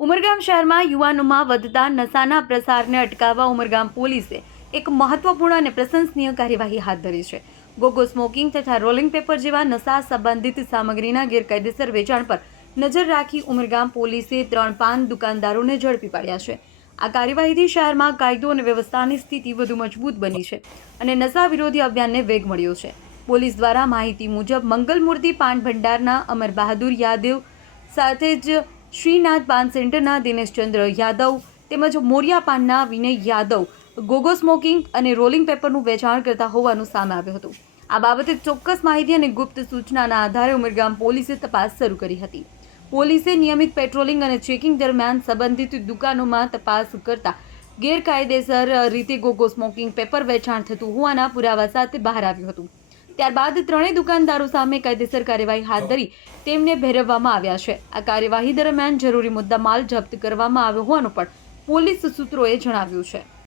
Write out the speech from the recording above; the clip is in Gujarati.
ઉમરગામ શહેરમાં યુવાનોમાં વધતા નશાના પ્રસારને અટકાવવા ઉમરગામ પોલીસે એક મહત્વપૂર્ણ અને પ્રશંસનીય કાર્યવાહી હાથ ધરી છે। ગોગો સ્મોકિંગ તથા રોલિંગ પેપર જેવા નશા સંબંધિત સામગ્રીના ગેરકાયદેસર વેચાણ પર નજર રાખી ઉમરગામ પોલીસે 3 પાન દુકાનદારોને ઝડપી પાડ્યા છે। આ કાર્યવાહીથી શહેરમાં કાયદો અને વ્યવસ્થાની સ્થિતિ વધુ મજબૂત બની છે અને નશા વિરોધી અભિયાનને વેગ મળ્યો છે। પોલીસ દ્વારા માહિતી મુજબ મંગલમૂર્તિ પાન ભંડારના અમર બહાદુર યાદવ સાથે જ શ્રીનાથ પાન સેન્ટરના દિનેશચંદ્ર યાદવ તેમજ મોરિયા પાનના વિનય યાદવ ગોગો સ્મોકિંગ અને રોલિંગ પેપરનું વેચાણ કરતા હોવાનું સામે આવ્યું હતું। આ બાબતે ચોક્કસ માહિતી અને ગુપ્ત સૂચનાના આધારે ઉમરગામ પોલીસે તપાસ શરૂ કરી હતી। પોલીસે નિયમિત પેટ્રોલિંગ અને ચેકિંગ દરમિયાન સંબંધિત દુકાનોમાં તપાસ કરતા ગેરકાયદેસર રીતે ગોગો સ્મોકિંગ પેપર વેચાણ થતું હોવાના પુરાવા સાથે બહાર આવ્યું હતું। ત્યારબાદ ત્રણેય દુકાનદારો સામે કાયદેસર કાર્યવાહી હાથ ધરી તેમને ભેરવવામાં આવ્યા છે। આ કાર્યવાહી દરમિયાન જરૂરી મુદ્દામાલ જપ્ત કરવામાં આવ્યો હોવાનું પણ પોલીસ સૂત્રોએ જણાવ્યું છે।